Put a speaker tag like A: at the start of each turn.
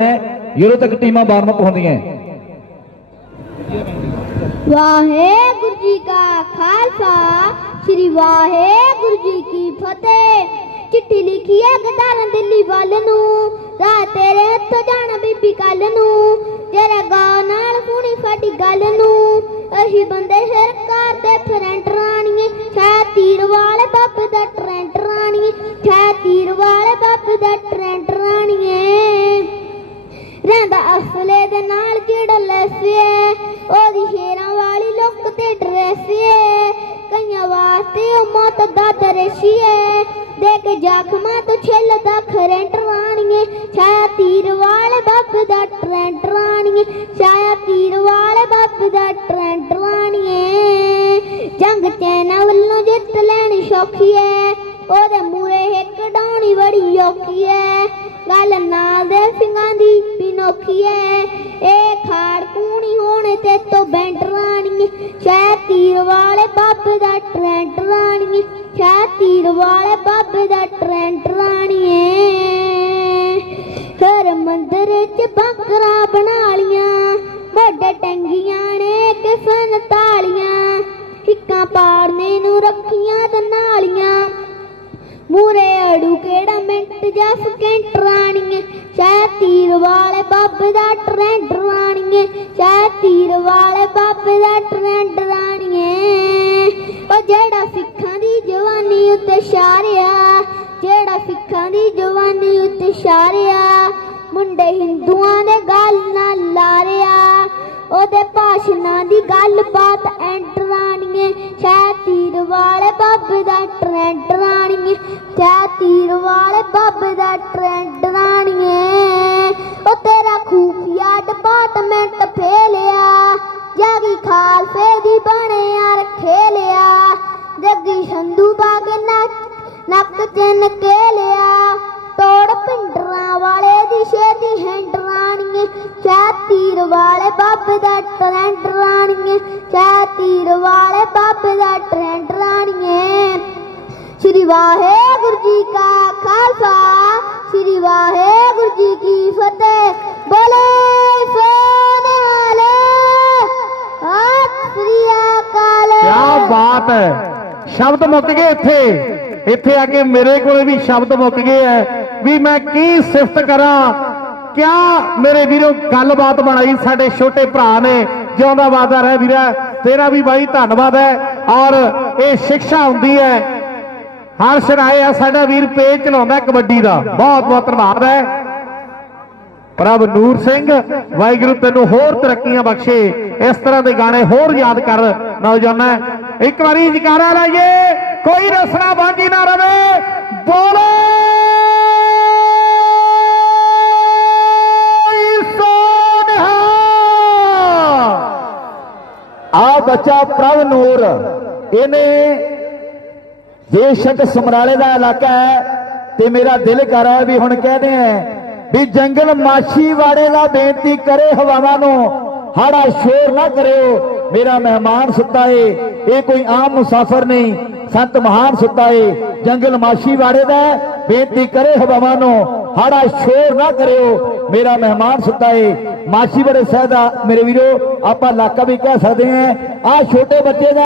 A: ਜਦੋਂ ਤੱਕ ਟੀਮਾਂ ਵਾਰਮ ਅਪ ਹੁੰਦੀਆਂ
B: ਵਾਹਿਗੁਰੂ ਜੀ ਕਾ ਖਾਲਸਾ, ਸ੍ਰੀ ਵਾਹਿਗੁਰੂ ਜੀ ਕੀ ਫਤਿਹ। ਚਿੱਠੀ ਲਿਖੀ ਹੈ ਗਦਾਰਾਂ ਦਿੱਲੀ ਵੱਲ ਨੂੰ, ਰਾਹ ਤੇਰੇ ਹੱਥੋਂ ਜਾਣਾ ਬੀਬੀ ਕੱਲ ਨੂੰ। ਤੇਰੇ ਗਾ ਨਾਲ ਸੁਣੀ ਸਾਡੀ ਗੱਲ ਨੂੰ, ਅਸੀਂ ਬੰਦੇ ਸਰਕਾਰ ਦੇ ਫਰੈਂਟ ਡਰੈਸ ਏ ਕਈਆਂ ਵਾਸਤੇ ਉਹ ਮੌਤ ਦਾ ਦਰਸ਼ੀਏ ਦੇਖ ਜ਼ਖਮਾਂ ਤੋਂ ਛਿੱਲਦਾ ਰਾਣੀਏ, ਛਾਇਆ ਤੀਰ ਵਾਲੇ ਬੱਬ ਦਾ ਟਰੈਂਟ ਰਾਣੀਏ, ਛਾਇਆ ਤੀਰ ਵਾਲੇ ਬੱਬ ਦਾ ਟਰੈਂਟ ਰਾਣੀਏ। ਜੰਗ ਚੈਨਾ ਵੱਲੋਂ ਜਿੱਤ ਲੈਣੀ ਸੌਖੀ ਏ ਉਹਦੇ ਮੂਰੇ ਇੱਕ ਡਾਉਣੀ ਬੜੀ ਔਖੀ ਏ ਗੱਲ ਨਾਲ ਦੇ ਸਿੰਘਾਂ ਦੀ ਪਿਨੋਖੀ ਏ ਇਹ ਖਾੜ ਕੂਣੀ ਹੋਣੇ ਤੇ ਤੋਂ ਬੈਂਡ ਤੀਰ ਵਾਲੇ ਬਾਬੇ ਦਾ ਟਰੈਂਡ ਰਾਣੀਏ ਸ਼ਾਇ ਤੀਰ ਵਾਲੇ ਬਾਬੇ ਦਾ ਟਰੈਂਡ ਰਾਣੀਏ। ਹਰ ਮੰਦਰ ਚ ਬੰਕਰਾਂ ਬਣਾ ਲੀਆਂ ਵੱਡੇ ਟੰਗੀਆਂ ਨੇ ਕਿਸਨ ਤਾਲੀਆਂ। ਹਿੱਕਾਂ ਪਾੜਨੇ ਨੂੰ ਰੱਖੀਆਂ ਤੇ ਨਾਲੀਆਂ। ਮੂਰੇ ਅੜੂ ਕਿਹੜਾ ਮਿੰਟ ਜਾਂ ਸਕਿੰਟ ਰਾਣੀਏ। ਸ਼ਾਇਦ ਤੀਰ ਵਾਲੇ ਬਾਬੇ ਦਾ ਟਰੈਂਡ ਰਾਣੀਏ ਸ਼ਾਇਦ ਤੀਰ ਵਾਲੇ ਜਵਾਨੀ ਜਿਹੜਾ ਸਿੱਖਾਂ ਦੀ ਜਵਾਨੀ ਉੱਤੇ ਛਾਰਿਆ ਮੁੰਡੇ ਹਿੰਦੂਆਂ ਦੇ ਗੱਲ ਨਾਲ ਲਾਰਿਆ। ਉਹਦੇ ਭਾਸ਼ਣਾਂ ਦੀ ਗੱਲਬਾਤ ਐਂਡ ਰਾਣੀਏ ਸ਼ਾਇਦ ਤੀਰ ਵਾਲੇ ਬਾਬੇ ਦਾ ਟਰੈਂਡ ਰਾਣੀਏ ਸ਼ਾਇਦ ਤੀਰ ਵਾਲੇ ਬਾਬੇ ਦਾ ਟਰੈਂਡ ਨੱਕ ਨੱਕ ਕੇ ਲਿਆ। ਤੋੜ ਪਿੰਡਰਾਂ ਵਾਲੇ ਦੀ ਛੇਤੀ ਹੈਂਡ ਚਾਹ ਤੀਰ ਵਾਲੇ ਬਾਬੇ ਦਾ ਟਰੈਂਡ ਰਾਣੀਏ। ਚਾਹ ਤੀਰ ਵਾਲੇ ਬਾਬੇ ਦਾ ਟਰੈਂਡ ਰਾਣੀਏ। ਸ੍ਰੀ ਵਾਹਿਗੁਰੂ ਜੀ ਕਾ ਖਾਲਸਾ। ਸ੍ਰੀ ਵਾਹਿਗੁਰੂ ਜੀ ਕੀ ਫਤਿਹ। ਬੋਲੇ ਸੋਨਿਹਾਲੇ ਸ੍ਰੀ ਅਕਾਲ।
A: ਕੀ ਬਾਤ ਹੈ। ਸ਼ਬਦ ਮੁੱਕ ਗਏ ਇੱਥੇ ਇੱਥੇ ਆ ਕੇ ਮੇਰੇ ਕੋਲੇ ਵੀ ਸ਼ਬਦ ਮੁੱਕ ਗਏ ਐ ਵੀ ਮੈਂ ਕੀ ਸਿਫਤ ਕਰਾਂ? ਕਿਆ ਮੇਰੇ ਵੀਰੋ ਗੱਲਬਾਤ ਬਣਾਈ ਸਾਡੇ ਛੋਟੇ ਭਰਾ ਨੇ? ਜਿਉਂਦਾ ਵਾਦਾ ਰਹਿ ਵੀਰਾ, ਤੇਰਾ ਵੀ ਬਾਈ ਧੰਨਵਾਦ ਹੈ ਔਰ ਇਹ ਸਿੱਖਿਆ ਹੁੰਦੀ ਹੈ ਹਰਸ਼ ਰਾਏ ਆ ਸਾਡਾ ਵੀਰ ਪੇਜ ਚਲਾਉਂਦਾ ਕਬੱਡੀ ਦਾ। ਬਹੁਤ ਬਹੁਤ ਧੰਨਵਾਦ ਹੈ ਪ੍ਰਭ ਨੂਰ ਸਿੰਘ, ਵਾਹਿਗੁਰੂ ਤੈਨੂੰ ਹੋਰ ਤਰੱਕੀਆਂ ਬਖਸ਼ੇ। ਇਸ ਤਰ੍ਹਾਂ ਦੇ ਗਾਣੇ ਹੋਰ ਯਾਦ ਕਰ। ਨੌਜਵਾਨਾਂ, ਇੱਕ ਵਾਰੀ ਜਕਾਰਾ ਲਾਈਏ। ਕੋਈ ਰਸਨਾ ਬਾਕੀ ਨਾ ਰਵੇ, ਬੋਲੋ। ਆ ਬੱਚਾ ਪ੍ਰਭ ਨੂਰ, ਇਹਨੇ ਜੇ ਸ਼ਕ ਸਮਰਾਲੇ ਦਾ ਇਲਾਕਾ ਹੈ ਤੇ ਮੇਰਾ ਦਿਲ ਕਰ ਰਿਹਾ ਵੀ ਹੁਣ ਕਹਦੇ ਆ ਵੀ ਜੰਗਲ ਮਾਛੀ ਵਾੜੇ ਦਾ ਬੇਨਤੀ ਕਰੇ ਹਵਾਵਾਂ ਨੂੰ, ਹਾੜਾ ਸ਼ੋਰ ਨਾ ਕਰਿਓ। ਮੇਰਾ ਮਹਿਮਾਨ ਸੁੱਤਾ ਏ, ਇਹ ਕੋਈ ਆਮ ਮੁਸਾਫਰ ਨਹੀਂ। ਸੰਤ ਮਹਾਨ ਸੁੱਤਾ ਏ ਜੰਗਲ ਮਾਸੀ ਵਾੜੇ ਦਾ ਬੇਨਤੀ ਕਰੇ ਹਵਾਵਾਂ ਨੂੰ, ਹਾੜਾ ਸ਼ੋਰ ਨਾ ਕਰਿਓ। ਮੇਰਾ ਮਹਿਮਾਨ ਸੁੱਤਾ ਏ ਮਾਸ਼ੀ ਵਾੜੇ ਸਾਹਿਬ ਦਾ ਮੇਰੇ ਵੀਰੋ, ਆਪਾਂ ਇਲਾਕਾ ਵੀ ਕਹਿ ਸਕਦੇ ਆ ਆ ਛੋਟੇ ਬੱਚੇ ਦਾ